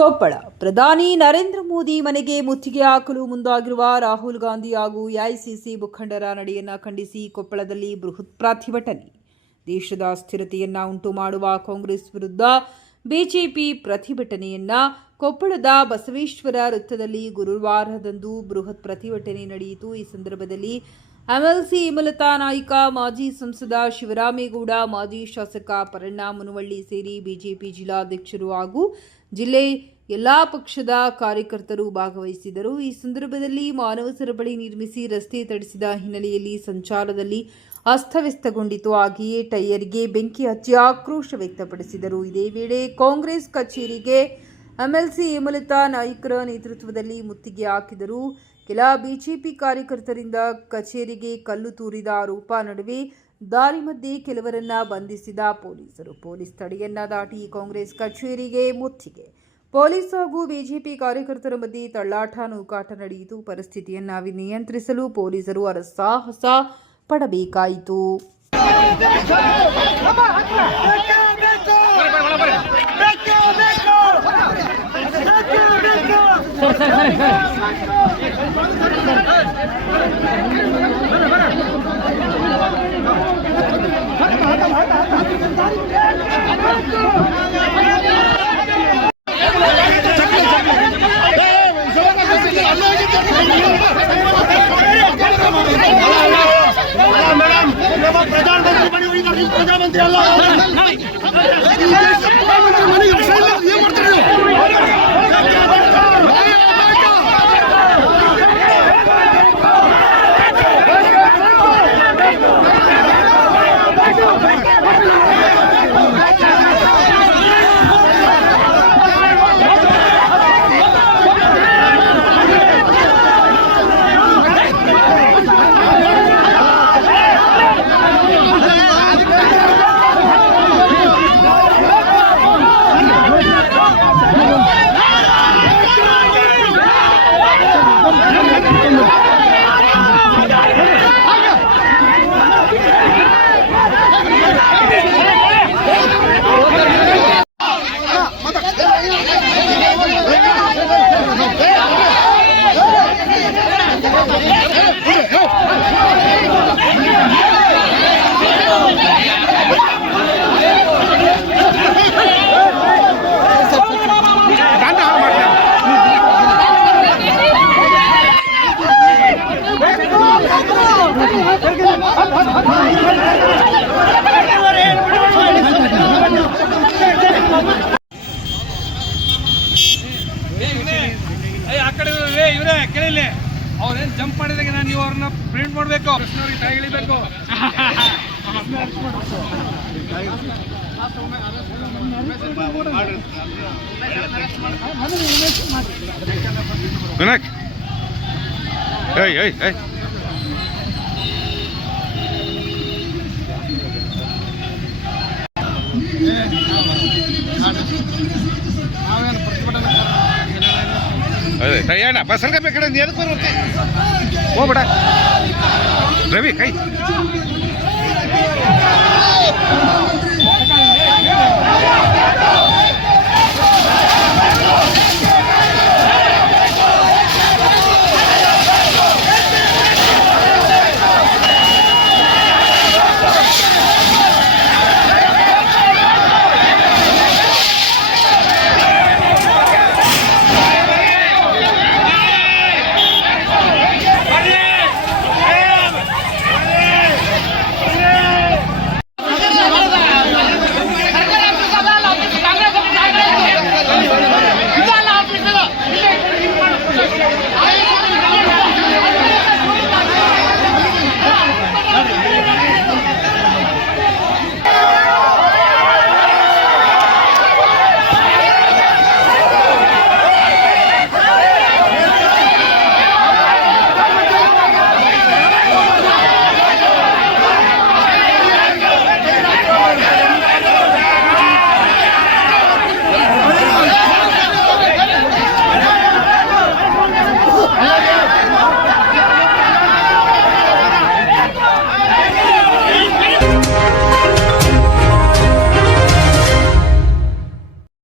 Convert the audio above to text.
ಕೊಪ್ಪಳ ಪ್ರಧಾನಿ ನರೇಂದ್ರ ಮೋದಿ ಮನೆಗೆ ಮುತ್ತಿಗೆ ಹಾಕಲು ಮುಂದಾಗಿರುವ ರಾಹುಲ್ ಗಾಂಧಿ ಹಾಗೂ ಎಐಸಿಸಿ ಮುಖಂಡರ ನಡೆಯನ್ನು ಖಂಡಿಸಿ ಕೊಪ್ಪಳದಲ್ಲಿ ಬೃಹತ್ ಪ್ರತಿಭಟನೆ. ದೇಶದ ಅಸ್ಥಿರತೆಯನ್ನ ಉಂಟು ಮಾಡುವ ಕಾಂಗ್ರೆಸ್ ವಿರುದ್ಧ ಬಿಜೆಪಿ ಪ್ರತಿಭಟನೆಯನ್ನ ಕೊಪ್ಪಳದ ಬಸವೇಶ್ವರ ವೃತ್ತದಲ್ಲಿ ಗುರುವಾರದಂದು ಬೃಹತ್ ಪ್ರತಿಭಟನೆ ನಡೆಯಿತು. ಈ ಸಂದರ್ಭದಲ್ಲಿ ಎಂಎಲ್ಸಿ ಹೇಮಲತಾ ನಾಯ್ಕ, ಮಾಜಿ ಸಂಸದ ಶಿವರಾಮೇಗೌಡ, ಮಾಜಿ ಶಾಸಕ ಪರಣ್ಣ ಮುನವಳ್ಳಿ ಸೇರಿ ಬಿಜೆಪಿ ಜಿಲ್ಲಾಧ್ಯಕ್ಷರು ಹಾಗೂ ಜಿಲ್ಲೆ ಎಲ್ಲಾ ಪಕ್ಷದ ಕಾರ್ಯಕರ್ತರು ಭಾಗವಹಿಸಿದರು. ಈ ಸಂದರ್ಭದಲ್ಲಿ ಮಾನವ ಸರಪಳಿ ನಿರ್ಮಿಸಿ ರಸ್ತೆ ತಡೆಸಿದ ಹಿನ್ನೆಲೆಯಲ್ಲಿ ಸಂಚಾರದಲ್ಲಿ ಅಸ್ತವ್ಯಸ್ತಗೊಂಡಿತು. ಹಾಗೆಯೇ ಟೈರ್ಗೆ ಬೆಂಕಿ ಹಚ್ಚಿ ಆಕ್ರೋಶ ವ್ಯಕ್ತಪಡಿಸಿದರು. ಇದೇ ವೇಳೆ ಕಾಂಗ್ರೆಸ್ ಕಚೇರಿಗೆ ಎಂಎಲ್ಸಿ ಹೇಮಲತಾ ನಾಯ್ಕರ ನೇತೃತ್ವದಲ್ಲಿ ಮುತ್ತಿಗೆ ಹಾಕಿದರು. ಕೆಲ ಬಿಜೆಪಿ ಕಾರ್ಯಕರ್ತರಿಂದ ಕಚೇರಿಗೆ ಕಲ್ಲು ತೂರಿದ ಆರೋಪ ನಡುವೆ ದಾರಿ ಮಧ್ಯೆ ಕೆಲವರನ್ನ ಬಂಧಿಸಿದ ಪೊಲೀಸರು. ಪೊಲೀಸ್ ತಡೆಯನ್ನ ದಾಟಿ ಕಾಂಗ್ರೆಸ್ ಕಚೇರಿಗೆ ಮುತ್ತಿಗೆ. ಪೊಲೀಸ್ ಹಾಗೂ ಬಿಜೆಪಿ ಕಾರ್ಯಕರ್ತರ ಮಧ್ಯೆ ತಳ್ಳಾಟ, ನೂಕಾಟ ನಡೆಯಿತು. ಪರಿಸ್ಥಿತಿಯನ್ನ ನಿಯಂತ್ರಿಸಲು ಪೊಲೀಸರು ಹರಸಾಹಸ ಪಡಬೇಕಾಯಿತು. प्रधानमंत्री ಇವರೇ ಕೇಳಿಲ್ಲ, ಅವ್ರೇನು ಜಂಪ್ ಮಾಡಿದಾಗ ನಾನು ನೀವು ಅವ್ರನ್ನ ಪ್ರಿಂಟ್ ಮಾಡಬೇಕು, ಕೃಷ್ಣವ್ರಿಗೆ ಕೈ ಇಳಿಬೇಕು. ತಯ್ಯಣ್ಣ ಬಸ್ಸಲ್ಗ ಬೇಕಡೆ ನೀರು ಬರುತ್ತೆ ಹೋಗ್ಬೇಡ ರವಿ ಕೈ